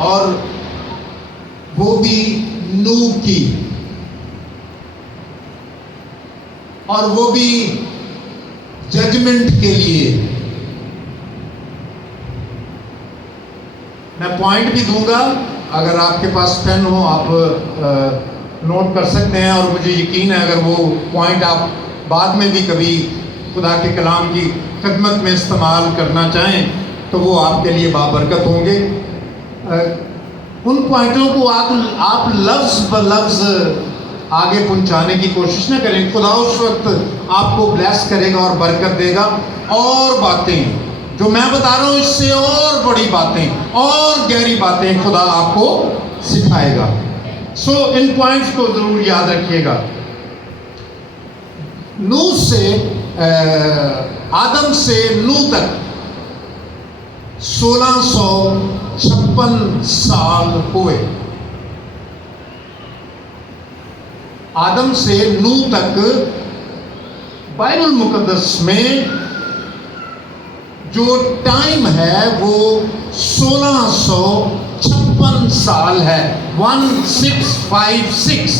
और वो भी नूह की, और वो भी जजमेंट के लिए। मैं पॉइंट भी दूंगा, अगर आपके पास पेन हो आप नोट कर सकते हैं, और मुझे यकीन है अगर वो पॉइंट आप बाद में भी कभी खुदा के कलाम की खिदमत में इस्तेमाल करना चाहें तो वो आपके लिए बाबरकत होंगे। उन पॉइंटों को आप लफ्ज़ ब लफ्ज़ आगे पहुंचाने की कोशिश ना करें। खुदा उस वक्त आपको ब्लेस करेगा और बरकत देगा, और बातें जो मैं बता रहा हूँ इससे और बड़ी बातें और गहरी बातें खुदा आपको सिखाएगा। सो इन पॉइंट्स को जरूर याद रखिएगा। नूह से आदम से नूह तक 1656 साल हुए। आदम से नूह तक बाइबल मुकद्दस में जो टाइम है वो 1656 साल है, 1656।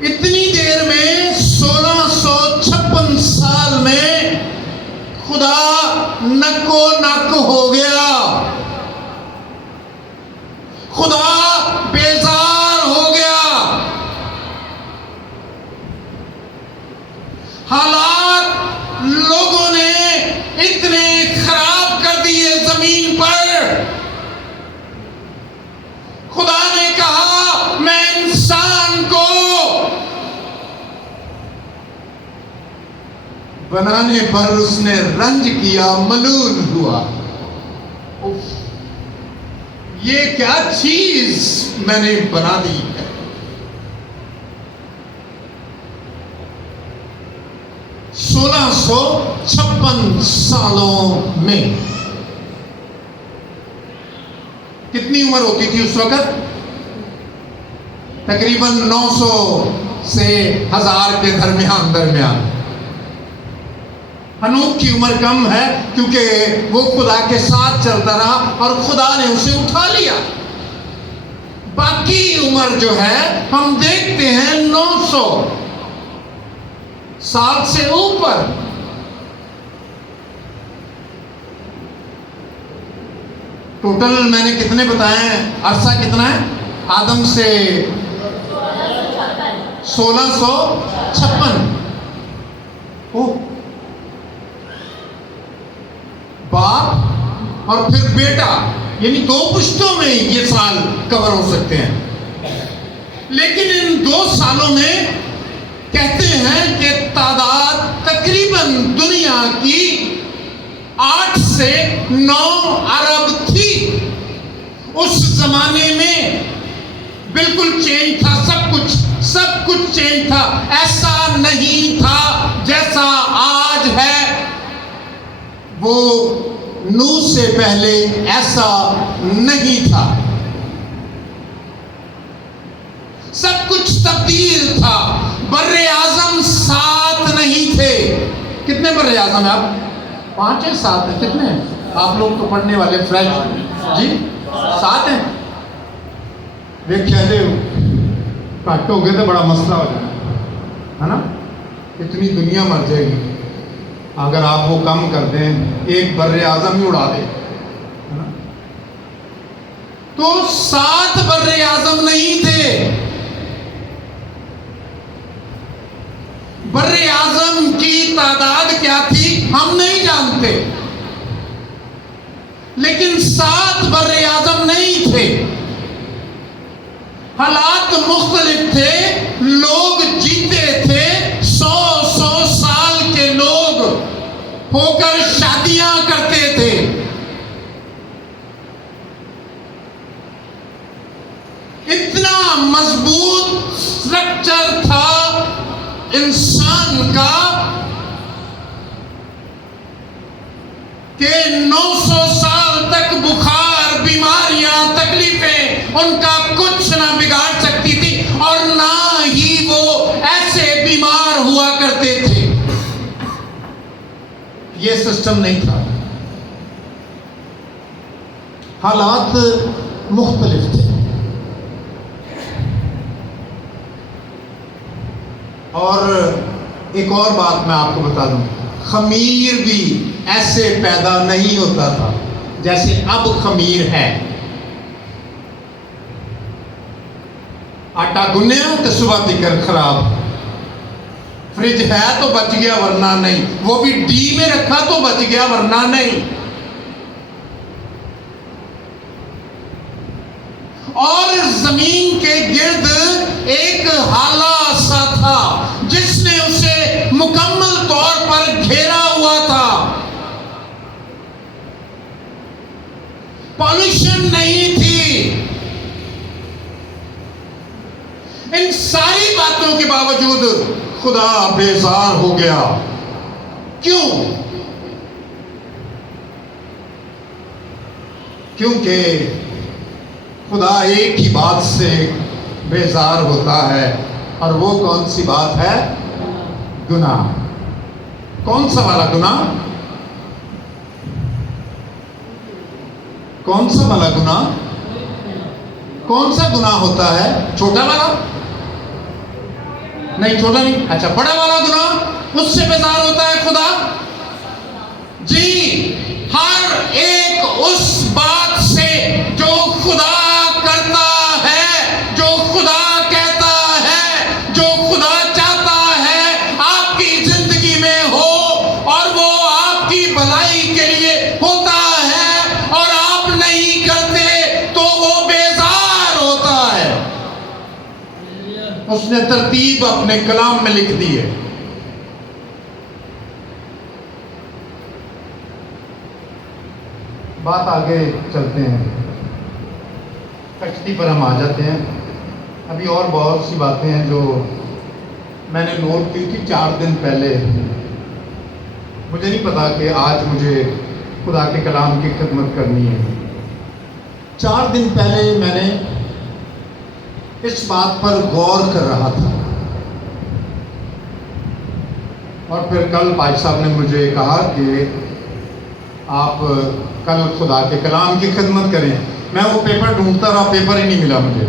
इतनी देर में 1656 साल में खुदा नक्को नक हो गया। खुदा बेजार हो गया। हालात लोगों ने इतने खराब कर दिए जमीन पर। खुदा ने कहा मैं इंसान को बनाने पर उसने रंज किया, मलूल हुआ। ये क्या चीज मैंने बना दी है। सोलह 1656 सालों में कितनी उम्र होती थी उस वक्त? तकरीबन 900 से 1000 के दरमियान। हनूक की उम्र कम है क्योंकि वो खुदा के साथ चलता रहा और खुदा ने उसे उठा लिया। बाकी उम्र जो है हम देखते हैं 900 साल से ऊपर। टोटल मैंने कितने बताए हैं? अरसा कितना है आदम से? 1656। ओह, बाप और फिर बेटा, यानी 2 पुश्तों में ये साल कवर हो सकते हैं। लेकिन इन 2 सालों में कहते हैं कि तादाद तकरीबन दुनिया की 8 से 9 अरब थी। उस जमाने में बिल्कुल चेंज था, सब कुछ चेंज था। ऐसा नहीं था जैसा आज है। वो नूह से पहले ऐसा नहीं था। सब कुछ तब्दील था। बर्रे आजम 7 नहीं थे। कितने बर्रे आजम है आप? 5 है, 7 है? कितने हैं आप लोग? तो पढ़ने वाले फ्रेश जी 7 हैं। वे कह रहे हो घट हो गए तो बड़ा मसला हो जाए, है ना? इतनी दुनिया मर जाएगी अगर आप वो कम कर दें, एक बर्रे आजम ही उड़ा दे, है ना? तो 7 बर्रे आजम नहीं थे। बर्रे आजम की तादाद क्या थी हम नहीं जानते, लेकिन 7 बर्रे आजम नहीं थे। हालात मुख्तलिफ थे, लोग जीते थे। 100 साल के लोग होकर शादियां करते थे। इतना मजबूत स्ट्रक्चर था इंसान का कि 900 साल तक बुखार, बीमारियां, तकलीफें उनका कुछ ना बिगाड़ सकती थी, और ना ही वो ऐसे बीमार हुआ करते थे। ये सिस्टम नहीं था। हालात मुख्तलिफ थे। और एक और बात मैं आपको बता दूं, खमीर भी ऐसे पैदा नहीं होता था जैसे अब खमीर है। आटा गुन्या तो सुबह तिकर खराब, फ्रिज है तो बच गया वरना नहीं, वो भी डी में रखा तो बच गया वरना नहीं। और जमीन के गिर्द एक हाला सा था जिसने उसे मुकम्मल तौर पर घेरा हुआ था। पॉल्यूशन नहीं थी। इन सारी बातों के बावजूद खुदा बेजार हो गया। क्यों? क्योंकि खुदा एक ही बात से बेजार होता है, और वो कौन सी बात है? गुनाह। कौन सा वाला गुनाह? कौन सा वाला गुनाह? कौन सा गुनाह होता है? छोटा वाला? नहीं, छोटा नहीं। अच्छा, बड़ा वाला गुनाह, उससे बेजार होता है खुदा। जी, हर एक उस बात से जो खुदा करता है, जो खुदा कहता है, जो खुदा चाहता है आपकी जिंदगी में हो, और वो आपकी भलाई के लिए होता है, और आप नहीं करते तो वो बेजार होता है। उसने तरतीब अपने कलाम में लिख दी है। बात आगे चलते हैं, कश्ती पर हम आ जाते हैं। अभी और बहुत सी बातें हैं जो मैंने नोट की थी 4 दिन पहले। मुझे नहीं पता कि आज मुझे खुदा के कलाम की खिदमत करनी है। 4 दिन पहले मैंने इस बात पर गौर कर रहा था, और फिर कल भाई साहब ने मुझे कहा कि आप कल खुदा के कलाम की खिदमत करें। मैं वो पेपर ढूंढता रहा, पेपर ही नहीं मिला मुझे।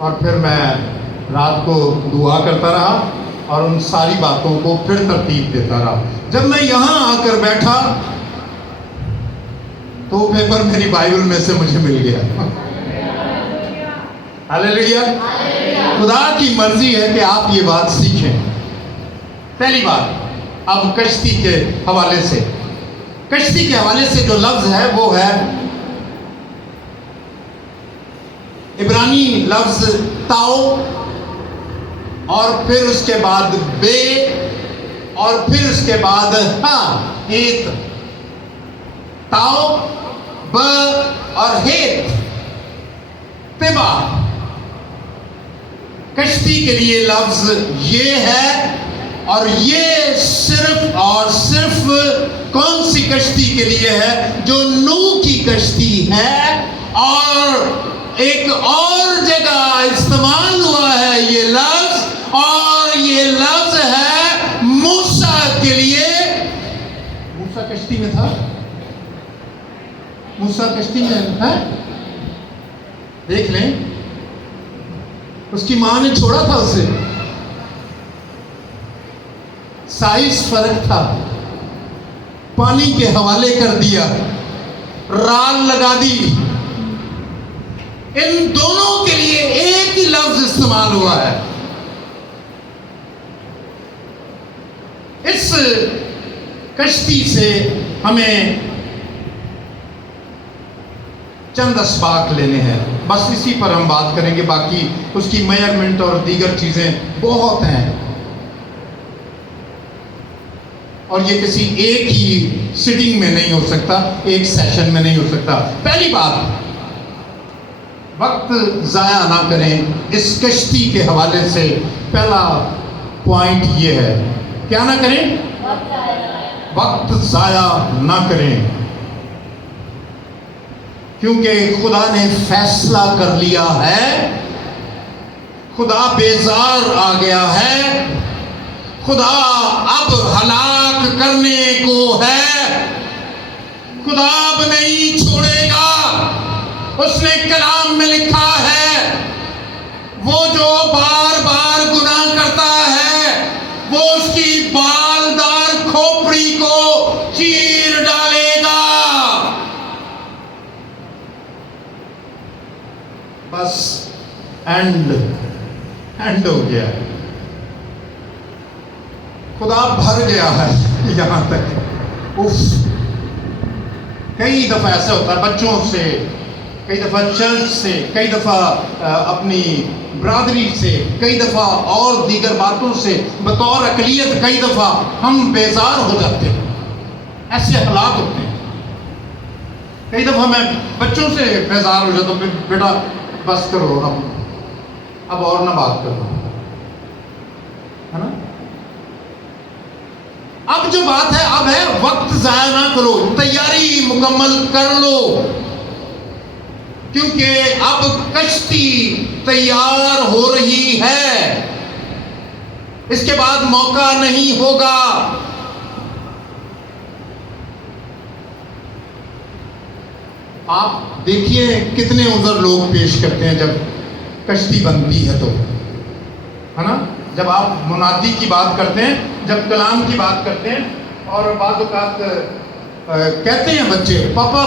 और फिर मैं रात को दुआ करता रहा और उन सारी बातों को फिर तरतीब देता रहा। जब मैं यहाँ आकर बैठा तो पेपर मेरी बाइबल में से मुझे मिल गया। हालेलुया। खुदा की मर्जी है कि आप ये बात सीखें। पहली बात, अब कश्ती के हवाले से, कश्ती के हवाले से जो लफ्ज है वो है इब्रानी लफ्ज ताओ, और फिर उसके बाद बे, और फिर उसके बाद हेत। ताओ, ब और हेत, तिबा। कश्ती के लिए लफ्ज ये है, और ये सिर्फ और सिर्फ कौन सी कश्ती के लिए है? जो नूह की कश्ती है। और एक और जगह इस्तेमाल हुआ है ये लफ्ज, और ये लफ्ज है मूसा के लिए। मूसा कश्ती में था, मूसा कश्ती में है, देख लें। उसकी मां ने छोड़ा था उसे, साइज फर्क था, पानी के हवाले कर दिया, राल लगा दी। इन दोनों के लिए एक ही लफ्ज इस्तेमाल हुआ है। इस कश्ती से हमें चंद अस्बाक लेने हैं, बस इसी पर हम बात करेंगे। बाकी उसकी मेजरमेंट और दीगर चीजें बहुत हैं, और ये किसी एक ही सिटिंग में नहीं हो सकता, एक सेशन में नहीं हो सकता। पहली बात, वक्त ज़ाया ना करें इस कश्ती के हवाले से। पहला पॉइंट ये है, क्या ना करें? वक्त ज़ाया ना करें, क्योंकि खुदा ने फैसला कर लिया है। खुदा बेजार आ गया है। खुदा अब हलाक करने को है। खुदा अब नहीं छोड़ेगा। उसने कलाम में लिखा है, वो जो बार बार गुनाह करता है वो उसकी बालदार खोपड़ी को चीर डालेगा। बस एंड हो गया। खुदा भर गया है यहां तक। उफ, कई दफा ऐसा होता है बच्चों से, कई दफा चर्च से, कई दफा अपनी बरादरी से, कई दफा और दीगर बातों से, बतौर अकलियत कई दफा हम बेजार हो जाते हैं। ऐसे हालात होते हैं। कई दफा मैं बच्चों से बेजार हो जाता हूँ, बेटा बस करो, अब और ना बात करो, है ना। अब जो बात है, अब है वक्त जाया ना करो, तैयारी मुकम्मल कर लो, क्योंकि अब कश्ती तैयार हो रही है। इसके बाद मौका नहीं होगा। आप देखिए कितने उधर लोग पेश करते हैं जब कश्ती बनती है तो, है ना। जब आप मुनादी की बात करते हैं, जब कलाम की बात करते हैं, और बाज़ औक़ात कहते हैं बच्चे, पापा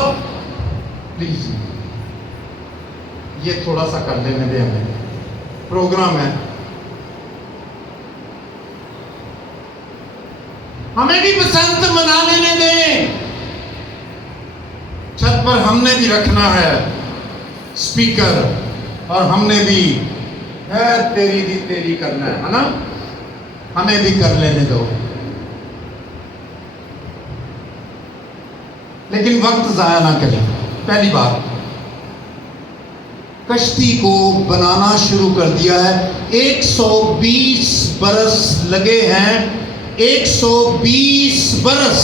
प्लीज ये थोड़ा सा कर लेने दे, हमें प्रोग्राम है, हमें भी बसंत मना लेने दें। छत पर हमने भी रखना है स्पीकर, और हमने भी है तेरी दी तेरी करना है ना। हमें भी कर लेने दो, लेकिन वक्त जाया ना करें। पहली बात, कश्ती को बनाना शुरू कर दिया है। 120 बरस लगे हैं, 120 बरस।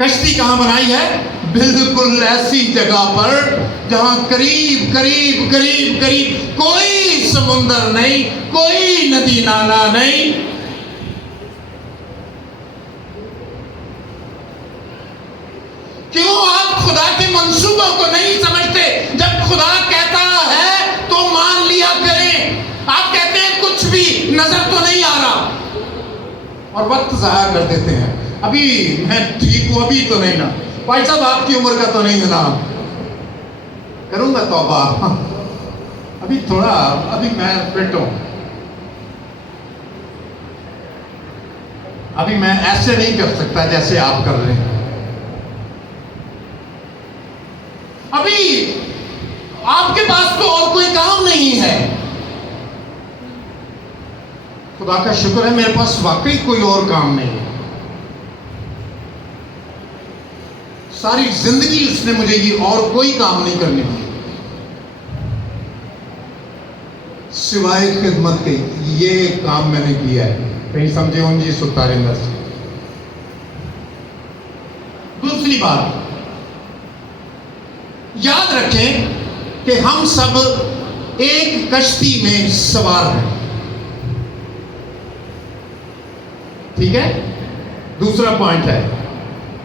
कश्ती कहां बनाई है? बिल्कुल ऐसी जगह पर जहां करीब करीब करीब करीब कोई समुंदर नहीं, कोई नदी नाला नहीं। क्यों आप खुदा के मंसूबों को नहीं समझते? जब खुदा कहता है तो मान लिया करें। आप कहते हैं कुछ भी नजर तो नहीं आ रहा, और वक्त जाया कर देते हैं। अभी मैं ठीक हूं, अभी तो नहीं ना भाई साहब, आपकी उम्र का तो नहीं है ना, करूंगा तौबा, अभी थोड़ा, अभी मैं फिट हूं, अभी मैं ऐसे नहीं कर सकता जैसे आप कर रहे हैं। अभी आपके पास तो और कोई काम नहीं है। खुदा का शुक्र है मेरे पास वाकई कोई और काम नहीं है। सारी जिंदगी उसने मुझे ये और कोई काम नहीं करने दिया सिवाय खिदमत के। ये काम मैंने किया है, कहीं समझे हों जी सुतारिंदर से। दूसरी बात, याद रखें कि हम सब एक कश्ती में सवार हैं, ठीक है। दूसरा पॉइंट है,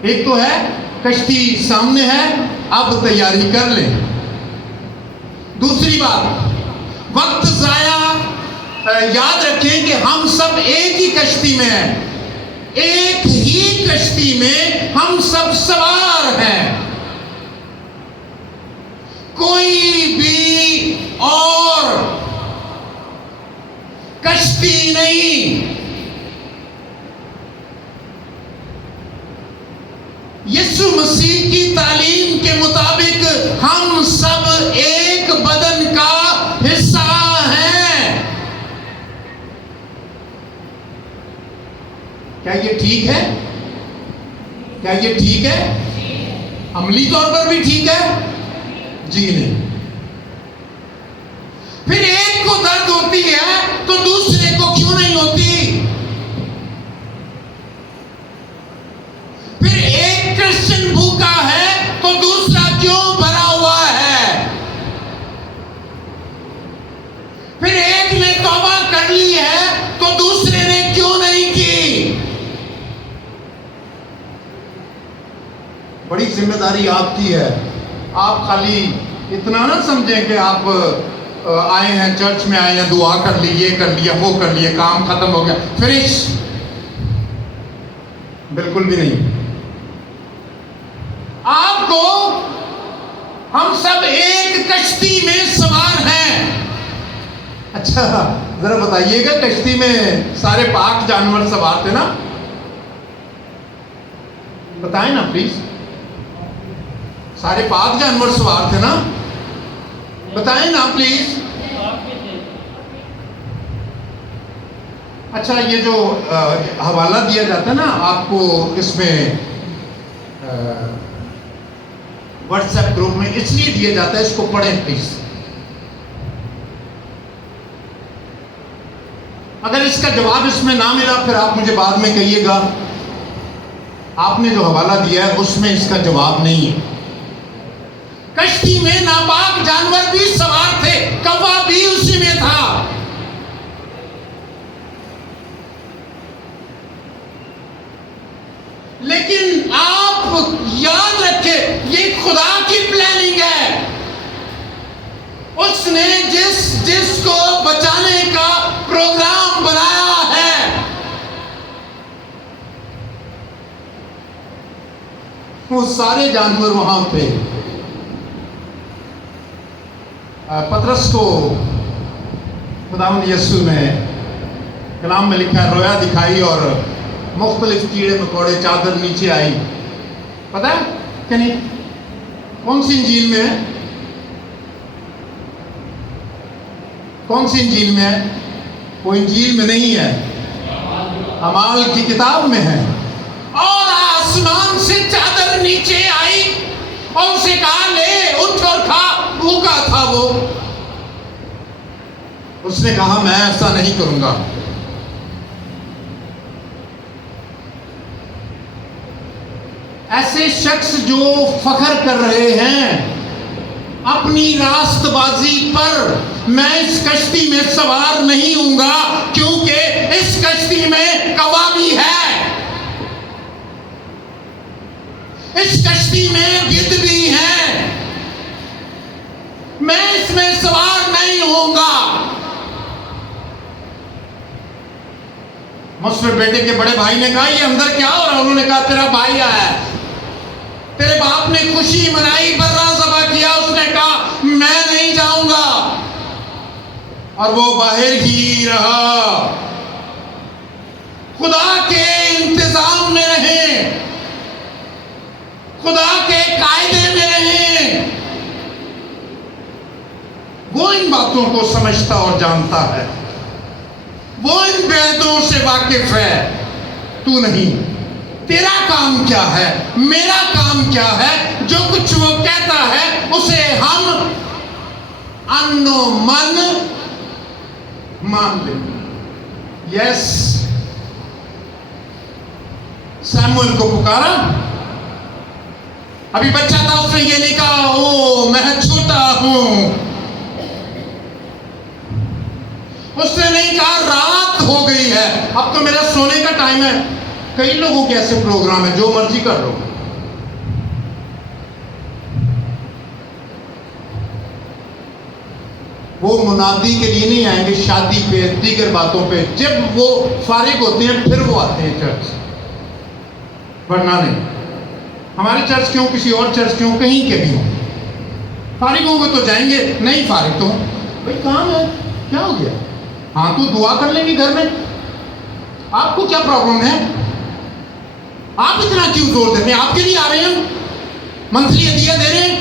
एक तो है कश्ती सामने है, अब तैयारी कर लें। दूसरी बात, वक्त जाया, याद रखें कि हम सब एक ही कश्ती में हैं, एक ही कश्ती में हम सब सवार हैं। कोई भी और कश्ती नहीं। यीशु मसीह की तालीम के मुताबिक हम सब एक बदन का हिस्सा हैं। क्या ये ठीक है? क्या ये ठीक है? अमली तौर पर भी ठीक है? जी नहीं। फिर एक को दर्द होती है तो दूसरे को क्यों नहीं होती? फिर एक क्रिश्चियन भूखा है तो दूसरा क्यों भरा हुआ है? फिर एक ने तौबा कर ली है तो दूसरे ने क्यों नहीं की? बड़ी जिम्मेदारी आपकी है। आप खाली इतना ना समझें कि आप आए हैं, चर्च में आए हैं, दुआ कर ली, ये कर लिया, वो कर लिया, काम खत्म हो गया, फिनिश। बिल्कुल भी नहीं। आपको, हम सब एक कश्ती में सवार हैं। अच्छा, जरा बताइएगा, कश्ती में सारे पाक जानवर सवार थे ना? बताएं ना प्लीज। सारे पाक जानवर सवार थे ना? बताएं ना प्लीज। अच्छा, ये जो हवाला दिया जाता है ना आपको इसमें व्हाट्सएप ग्रुप में, इसलिए दिया जाता है, इसको पढ़ें प्लीज। अगर इसका जवाब इसमें ना मिला फिर आप मुझे बाद में कहिएगा, आपने जो हवाला दिया है उसमें इसका जवाब नहीं है। कश्ती में नापाक जानवर भी सवार थे, कौवा भी उसी में था। लेकिन आप याद रखें, ये खुदा की प्लानिंग है। उसने जिसको बचाने का प्रोग्राम बनाया है, वो सारे जानवर वहां थे। पतरस को खुदावंद यीशु ने कलाम में लिखा है, रोया दिखाई और मुख्तलिफ कीड़े मकोड़े चादर नीचे आई। पता है कि नहीं? कौन सी इंजील में है? कौन सी इंजील में है? वो इंजील में नहीं है, अमाल की किताब में है। और आसमान से चादर नीचे आई और उसे कहा, ले उठ और खा। भूखा था वो। उसने कहा, मैं ऐसा नहीं करूंगा। ऐसे शख्स जो फख्र कर रहे हैं अपनी रास्तबाजी पर, मैं इस कश्ती में सवार नहीं हूंगा, क्योंकि इस कश्ती में कौवा भी है, इस कश्ती में गिद्ध भी है, मैं इसमें सवार नहीं होऊंगा। मुझसे बेटे के बड़े भाई ने कहा, ये अंदर क्या हो रहा है? उन्होंने कहा, तेरा भाई आया है, तेरे बाप ने खुशी मनाई, बर्रा ज़बा किया। उसने कहा, मैं नहीं जाऊंगा, और वो बाहर ही रहा। खुदा के इंतजाम में रहें, खुदा के कायदे में रहें। वो इन बातों को समझता और जानता है, वो इन भेदों से वाकिफ है, तू नहीं। तेरा काम क्या है, मेरा काम क्या है? जो कुछ वो कहता है उसे हम अन्नो मन मान लेंगे। यस, सैमुअल को पुकारा, अभी बच्चा था, उसने ये नहीं कहा, ओ मैं छोटा हूं। उसने नहीं कहा, रात हो गई है, अब तो मेरा सोने का टाइम है। कई लोगों के ऐसे प्रोग्राम है, जो मर्जी कर लो। वो मुनादी के लिए नहीं आएंगे, शादी पे, दीगर बातों पे। जब वो फारिग होते हैं फिर वो आते हैं चर्च, वरना नहीं। हमारे चर्च क्यों, किसी और चर्च क्यों, कहीं के भी हो, फारिग होंगे तो जाएंगे, नहीं फारिग तो भाई काम है, क्या हो गया? हाँ, तो दुआ कर लेंगे घर में। आपको क्या प्रॉब्लम है? आप इतना क्यों जोर देते हैं? आपके लिए आ रहे हैं, मंथली हदिया दे रहे हैं।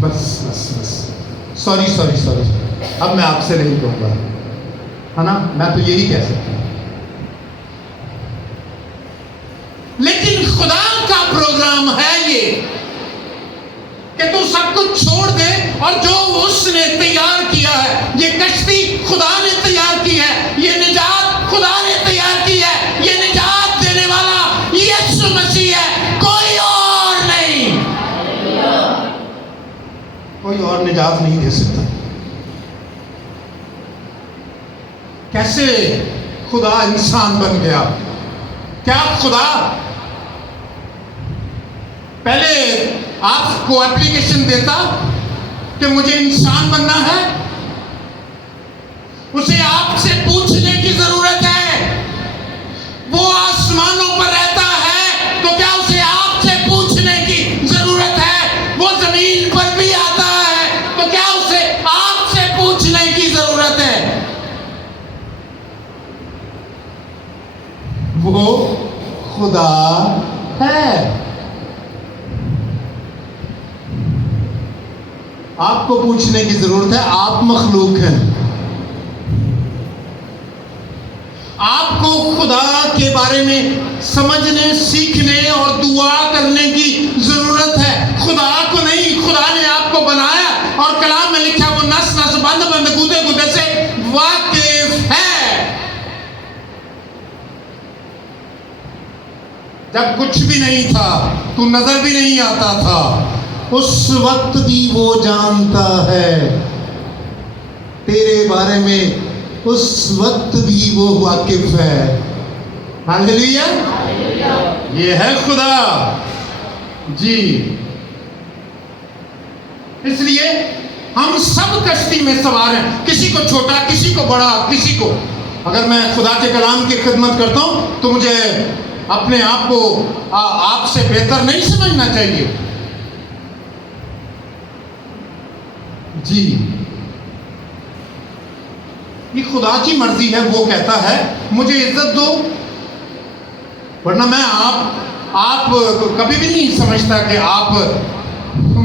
बस बस बस, सॉरी सॉरी सॉरी, अब मैं आपसे नहीं कहूंगा, है ना? मैं तो यही कह सकता हूं। लेकिन खुदा का प्रोग्राम है ये कि तू सब कुछ छोड़ दे, और जो उसने तैयार किया है, ये कश्ती खुदा ने तैयार की है, ये निजात खुदा ने तैयार की है, ये निजात देने वाला यीशु मसीह है, कोई और नहीं। कोई और निजात नहीं दे सकता। कैसे खुदा इंसान बन गया? क्या खुदा पहले आपको एप्लीकेशन देता कि मुझे इंसान बनना है, उसे आपसे पूछने की जरूरत है। वो आसमानों पर रहता है तो क्या उसे आपसे पूछने की जरूरत है? वो जमीन पर भी आता है तो क्या उसे आपसे पूछने की जरूरत है? वो खुदा है। आपको पूछने की जरूरत है, आप मखलूक हैं। आपको खुदा के बारे में समझने, सीखने और दुआ करने की जरूरत है। खुदा को नहीं, खुदा ने आपको बनाया और कलाम में लिखा वो नस नस बंद बंद गुदे गुदे से वाकिफ है। जब कुछ भी नहीं था, तू नजर भी नहीं आता था, उस वक्त भी वो जानता है तेरे बारे में, उस वक्त भी वो वाकिफ है। हालेलुया, ये है खुदा जी। इसलिए हम सब कश्ती में सवार हैं, किसी को छोटा, किसी को बड़ा, किसी को। अगर मैं खुदा के कलाम की खिदमत करता हूं तो मुझे अपने आप को आपसे बेहतर नहीं समझना चाहिए जी। ये खुदा की मर्जी है, वो कहता है मुझे इज्जत दो, वरना मैं आप कभी भी नहीं समझता कि आप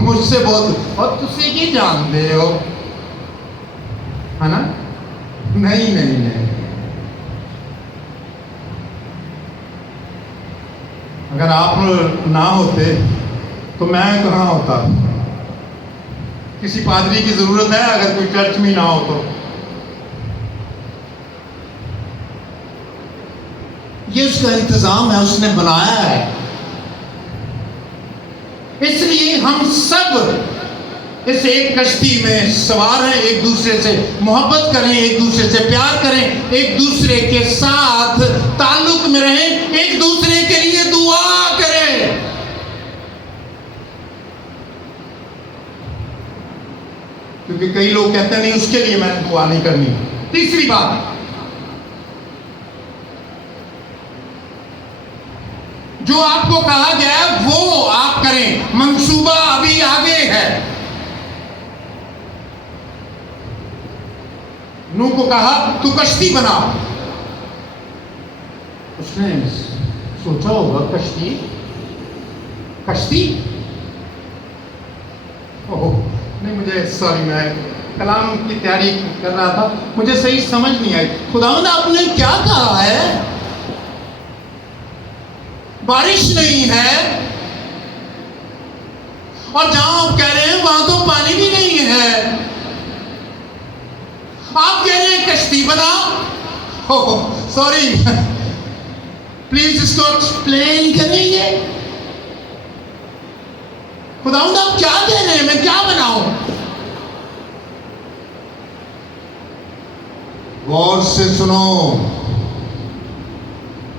मुझसे बहुत और तुझसे ये जानते हो, है ना? नहीं नहीं नहीं, अगर आप ना होते तो मैं कहाँ होता? किसी पादरी की जरूरत है अगर कोई चर्च में ना हो तो? ये उसका इंतजाम है, उसने बनाया है। इसलिए हम सब इस एक कश्ती में सवार हैं। एक दूसरे से मोहब्बत करें, एक दूसरे से प्यार करें, एक दूसरे के साथ ताल्लुक में रहें, एक दूसरे के लिए दुआ करें। क्योंकि कई लोग कहते हैं नहीं, उसके लिए मैंने दुआ नहीं करनी। तीसरी बात, जो आपको कहा गया है वो आप करें। मंसूबा अभी आगे है। नूह को कहा तू कश्ती बना। उसने सोचा होगा कश्ती, कश्ती? ओह नहीं, मुझे सॉरी, मैं कलाम की तैयारी कर रहा था, मुझे सही समझ नहीं आई। खुदावंद आपने क्या कहा है? बारिश नहीं है और जहां आप कह रहे हैं वहां तो पानी भी नहीं है। आप कह रहे हैं कश्ती बनाओ। सॉरी, प्लीज इसको एक्सप्लेन करेंगे। खुदावंद आप क्या कह रहे हैं, मैं क्या बनाऊं? गौर से सुनो।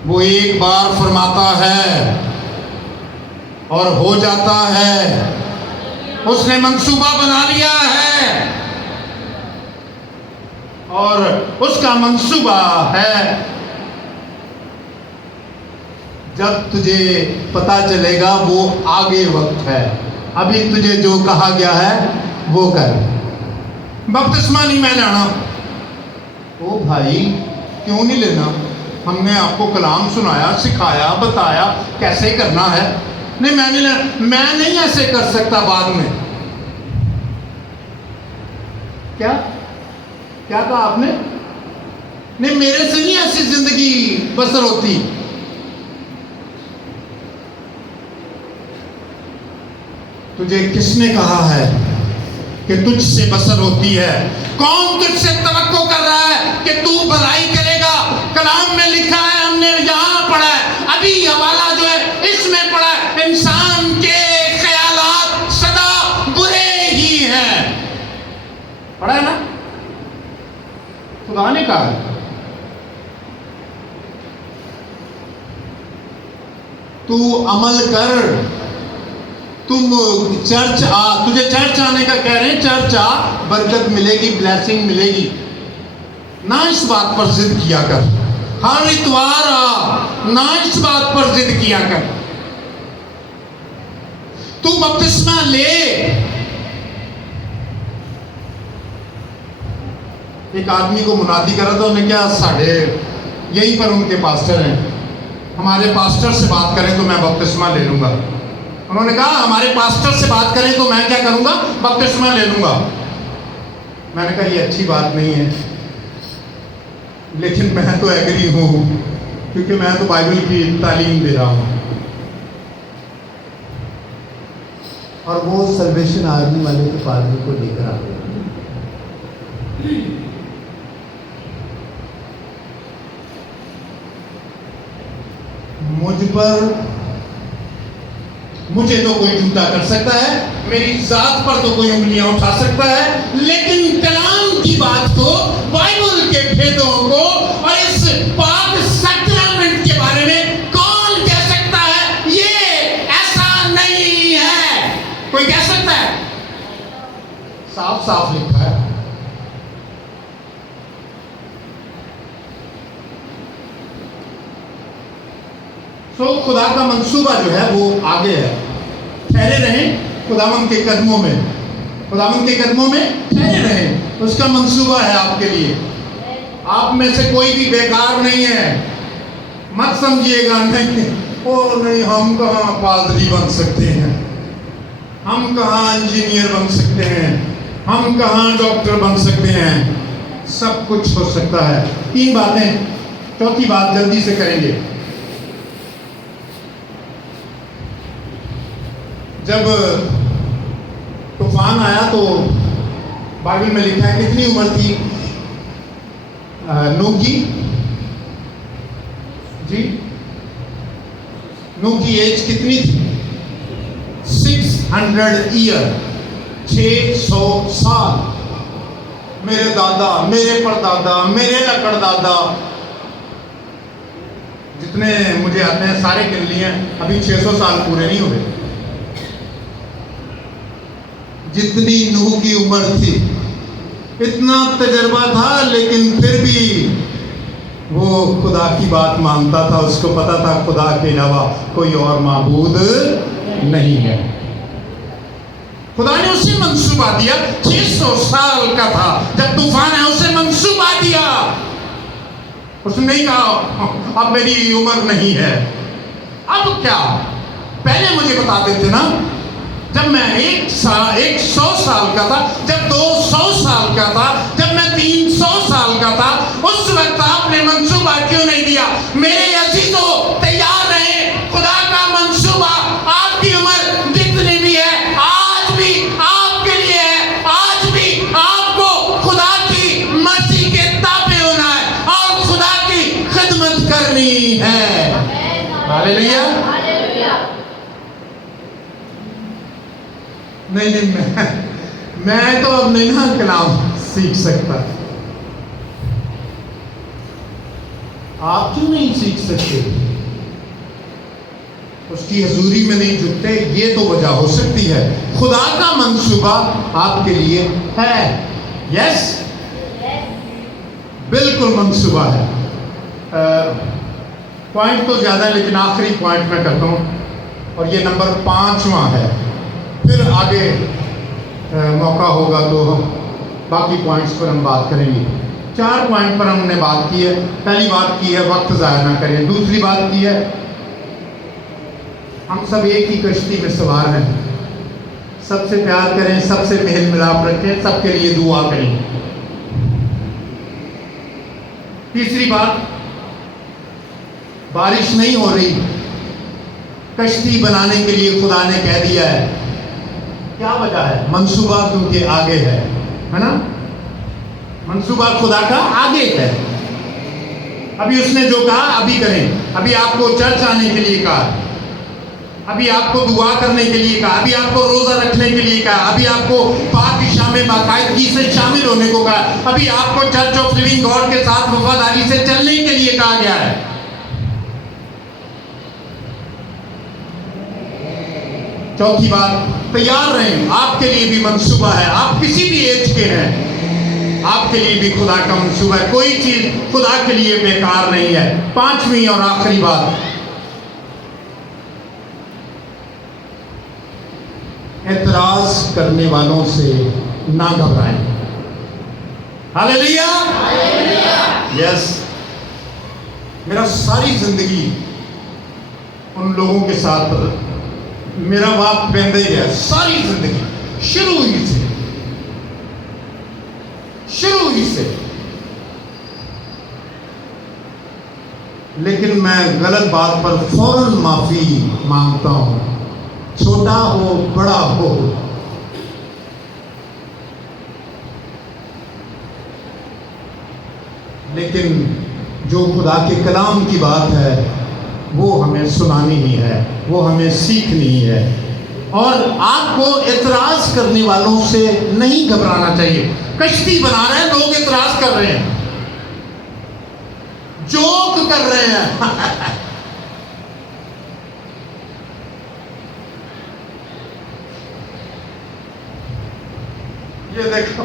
वो एक बार फरमाता है और हो जाता है। उसने मंसूबा बना लिया है और उसका मंसूबा है, जब तुझे पता चलेगा वो आगे वक्त है। अभी तुझे जो कहा गया है वो कर। बपतिस्मा नहीं मैं लेना। ओ भाई, क्यों नहीं लेना? हमने आपको कलाम सुनाया, सिखाया, बताया कैसे करना है। नहीं मैं नहीं लेना, मैं नहीं ऐसे कर सकता बाद में। क्या क्या कहा आपने? नहीं, मेरे से नहीं ऐसी जिंदगी बसर होती। तुझे किसने कहा है कि तुझसे बसर होती है? कौन तुझसे तवक्को कर रहा है कि तू भलाई करेगा? कलाम में लिखा है, हमने यहां पढ़ा है, अभी हवाला जो है इसमें पढ़ा है, इंसान के ख्यालात सदा बुरे ही हैं। पढ़ा है ना? खुदा ने कहा है तू अमल कर तुम चर्च आ, तुझे चर्च आने का कह रहे हैं, चर्च आ, बरकत मिलेगी, ब्लेसिंग मिलेगी। ना इस बात पर जिद किया कर, हर इतवार आ, ना इस बात पर जिद किया कर। तू बपतिस्मा ले। एक आदमी को मुनादी करा था, उन्हें क्या, साढ़े यहीं पर उनके पास्टर हैं, हमारे पास्टर से बात करें तो मैं बपतिस्मा ले लूंगा। उन्होंने कहा हमारे पास्टर से बात करें तो मैं क्या करूंगा, बपतिस्मा ले लूंगा। मैंने कहा ये अच्छी बात नहीं है, लेकिन मैं तो एग्री हूं, क्योंकि मैं तो बाइबल की तालीम दे रहा हूं। और वो सल्वेशन आर्मी वाले के पादरी को लेकर आ गए। मुझ पर, मुझे तो कोई झूठा कर सकता है, मेरी जात पर तो कोई उंगलियां उठा सकता है, लेकिन कलाम की बात को, बाइबल के भेदों को और इस पाक सैक्रामेंट के बारे में कौन कह सकता है ये ऐसा नहीं है? कोई कह सकता है? साफ साफ लिखा है। तो खुदा का मंसूबा जो है वो आगे है। ठहरे रहें खुदावंद के कदमों में, खुदावंद के कदमों में ठहरे रहें, उसका मंसूबा है आपके लिए। आप में से कोई भी बेकार नहीं है, मत समझिएगा नहीं, ओ नहीं हम कहाँ पादरी बन सकते हैं, हम कहाँ इंजीनियर बन सकते हैं, हम कहाँ डॉक्टर बन सकते हैं। सब कुछ हो सकता है। 3 बातें, चौथी बात जल्दी से करेंगे। जब तूफान आया तो बाइबल में लिखा है कितनी उम्र थी नूह की? जी, नूह की एज कितनी थी? 600 ईयर, 600 साल। मेरे दादा, मेरे परदादा, मेरे लकड़दादा, जितने मुझे आते हैं सारे गिन लिए, अभी 600 साल पूरे नहीं हुए। जितनी नूह की उम्र थी, इतना तजर्बा था, लेकिन फिर भी वो खुदा की बात मानता था। उसको पता था खुदा के अलावा कोई और माबूद नहीं है। खुदा ने उसे मंसूबा दिया। 600 साल का था जब तूफान है, उसे मंसूबा दिया। उसने नहीं कहा अब मेरी उम्र नहीं है, अब क्या, पहले मुझे बता देते ना। जब मैं 100 साल का था, जब 200 साल का था, जब मैं 300 साल का था, उस वक्त आपने मंसूबा क्यों नहीं दिया? मेरे अजीजों, तैयार रहे, खुदा का मंसूबा आपकी उम्र जितनी भी है आज भी आपके लिए है। आज भी आपको खुदा की मर्जी के ताबे होना है और खुदा की खिदमत करनी है। हालेलुया। नहीं, मैं तो अब नहीं ना कलाम सीख सकता। आप क्यों नहीं सीख सकते? उसकी हजूरी में नहीं झुकते, ये तो वजह हो सकती है। खुदा का मंसूबा आपके लिए है। यस, बिल्कुल मंसूबा है। पॉइंट तो ज्यादा है, लेकिन आखिरी पॉइंट मैं करता हूं, और ये नंबर 5वां है। फिर आगे मौका होगा तो बाकी पॉइंट्स पर हम बात करेंगे। 4 पॉइंट पर हमने बात की है। पहली बात की है वक्त ज़ाया ना करें। दूसरी बात की है हम सब एक ही कश्ती में सवार हैं, सबसे प्यार करें, सबसे मेल मिलाप रखें, सबके लिए दुआ करें। तीसरी बात, बारिश नहीं हो रही, कश्ती बनाने के लिए खुदा ने कह दिया है। क्या वजह है? मंसूबा क्योंकि आगे है ना? मंसूबा खुदा का आगे है। अभी उसने जो कहा अभी करें। अभी आपको चर्च आने के लिए कहा, अभी आपको दुआ करने के लिए कहा, अभी आपको रोजा रखने के लिए कहा, अभी आपको पाक में बाकायदगी से शामिल होने को कहा, अभी आपको चर्च ऑफ लिविंग गॉड के साथ वफादारी से चलने के लिए कहा गया है। चौथी बात, तैयार रहें, आपके लिए भी मंसूबा है। आप किसी भी एज के हैं, आपके लिए भी खुदा का मंसूबा है। कोई चीज खुदा के लिए बेकार नहीं है। पांचवी और आखिरी बात, एतराज करने वालों से ना घबराएं। Hallelujah, yes. मेरा सारी जिंदगी उन लोगों के साथ मेरा बाप बंदे गया, सारी जिंदगी शुरू ही से। लेकिन मैं गलत बात पर फौरन माफी मांगता हूं, छोटा हो बड़ा हो। लेकिन जो खुदा के कलाम की बात है वो हमें सुनानी ही है, वो हमें सीखनी ही है। और आपको एतराज करने वालों से नहीं घबराना चाहिए। कश्ती बना रहे हैं लोग, एतराज कर रहे हैं, जोक कर रहे हैं। ये देखो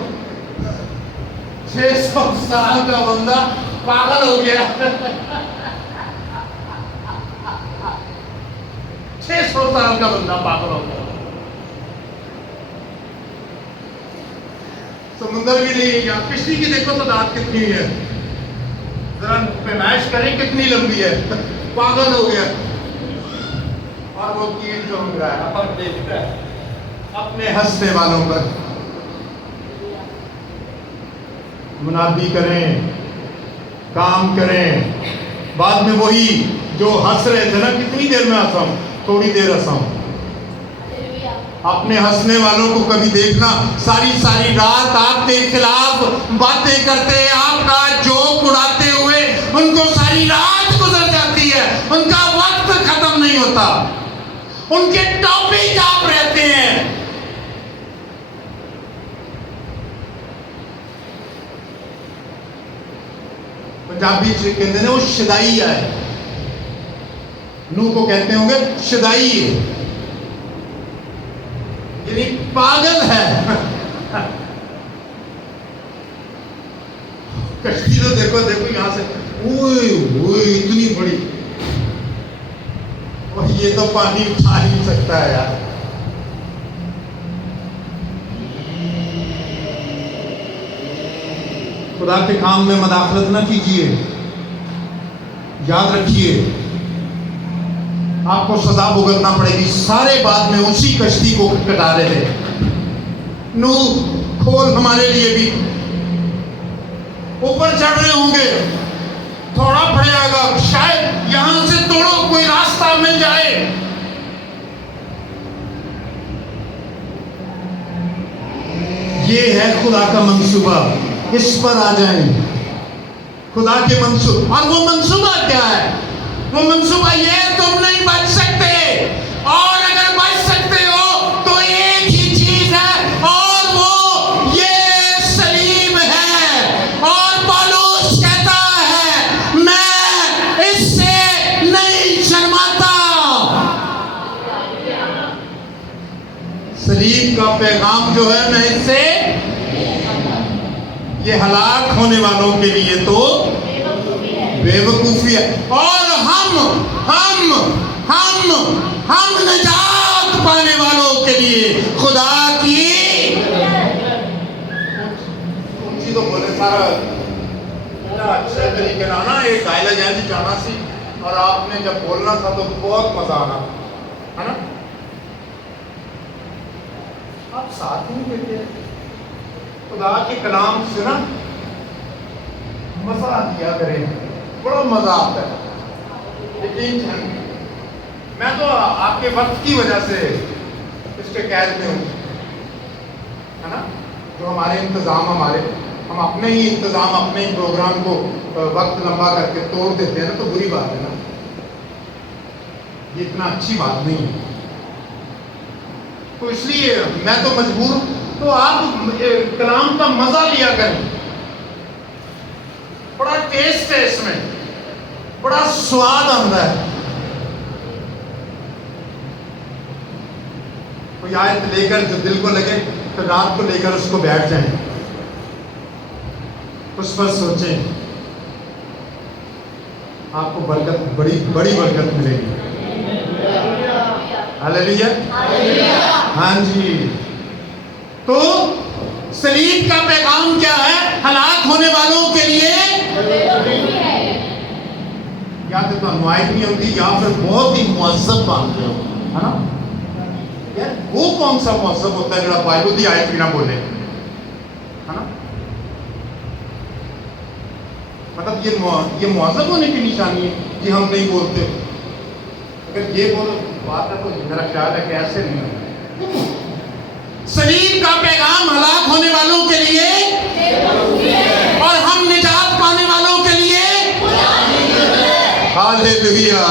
600 साल का बंदा पागल हो गया। 600 साल का बंदा पागल हो गया। समुंदर भी नहीं है, किश्ती की देखो तो दांत कितनी है, जरा पैमाइश करें कितनी लंबी है। पागल हो गया। और वो कील जो हो रहा है, अपन देखता है अपने हंसने वालों पर। मुनादी करें, काम करें, बाद में वही जो हंस रहे थे ना, कितनी देर में हंसा हूं, थोड़ी देर हंसा हूं। अपने हंसने वालों को कभी देखना, सारी सारी रात आपके खिलाफ बातें करते, आपका जोक उड़ाते हुए उनको सारी रात गुजर जाती है, उनका वक्त खत्म नहीं होता, उनके टॉपिक आप रहते हैं। पंजाबी कहते हैं वो शदाई है, नू को कहते होंगे शदाई है, यानी पागल है। कश्ती तो देखो देखो यहां से, ओए ओए इतनी बड़ी, और ये तो पानी उठा ही नहीं सकता है यार। खुदा के काम में मदाखलत ना कीजिए। याद रखिए आपको सजा भुगतना पड़ेगी। सारे बाद में उसी कश्ती को कटा रहे थे। नूह खोल हमारे लिए भी, ऊपर चढ़ रहे होंगे, थोड़ा पड़ेगा, शायद यहां से तोड़ो कोई रास्ता मिल जाए। ये है खुदा का मंसूबा, इस पर आ जाएं। खुदा के मंसूबा, और वो मंसूबा क्या है? वो मंसूबा ये है, तुम नहीं बच सकते, और अगर बच सकते हो तो एक ही चीज है, और वो ये सलीब है। और पौलुस कहता है मैं इससे नहीं शर्माता। सलीब का पैगाम जो है, मैं इससे, ये हलाक होने वालों के लिए तो बेवकूफी है, और हम निजात पाने वालों के लिए खुदा की ऊंची तो बोले सारा अच्छे तरीके ना ना, एक डायलॉग है जी जाना सी, और आपने जब बोलना था तो बहुत मजा आना है ना। आप साथ ही बैठे खुदा के कलाम से ना मजा दिया करें, बड़ा मजा आता है। लेकिन मैं तो आपके वक्त की वजह से इसके कैद में हूँ, है ना। जो हमारे इंतजाम, हम अपने ही इंतजाम, अपने ही प्रोग्राम को वक्त लंबा करके तोड़ देते हैं ना, तो बुरी बात है ना, ये इतना अच्छी बात नहीं है। तो इसलिए मैं तो मजबूर हूँ, तो आप कलाम का मजा लिया करें। बड़ा टेस्ट है इसमें, बड़ा स्वाद आता है। कोई आयत लेकर जो दिल को लगे तो रात को लेकर उसको बैठ जाएं, उस पर सोचें, आपको बरकत, बड़ी बड़ी बरकत मिलेगी। हालेलुया, हाँ जी। तो सलीब का पैगाम क्या है? हलाक होने वालों के लिए या तो अनुआयत नहीं होती या फिर बहुत ही मुअज्जब मानते हो, है ना? यार वो कौन सा मुअज्जब होता है जो बाइबल की आयत भी ना बोले, है ना? मतलब ये मुअज्जब होने की निशानी है कि हम नहीं बोलते। अगर ये बोलो बात है तो मेरा ख्याल है कि ऐसे नहीं है। सलीब का पैगाम हलाक होने वालों के लिए और हम निजात पाने वालों के लिए। हालेलुया।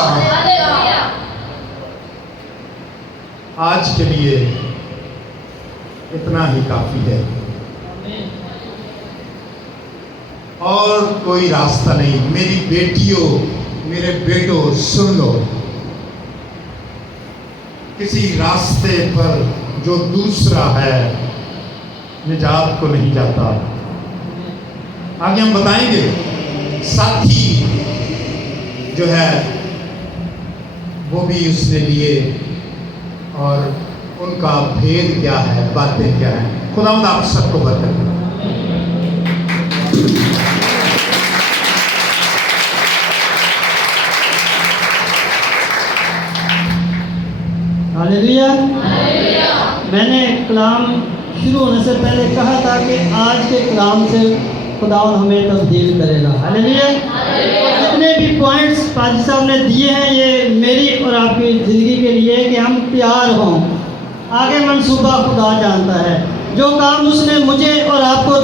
आज के लिए इतना ही काफी है और कोई रास्ता नहीं। मेरी बेटियों, मेरे बेटों, सुन लो, किसी रास्ते पर जो दूसरा है निजात को नहीं जाता। आगे हम बताएंगे साथी जो है वो भी उसने लिए और उनका भेद क्या है, बातें क्या है। खुदावंद आप सबको बरकत दे। हालेलुया। मैंने कलाम शुरू होने से पहले कहा था कि आज के कलाम से खुदावंद हमें तब्दील करेगा। हालेलुया। जितने भी पॉइंट्स पाजी साहब ने दिए हैं ये मेरी और आपकी ज़िंदगी के लिए कि हम तैयार हों। आगे मंसूबा खुदा जानता है। जो काम उसने मुझे और आपको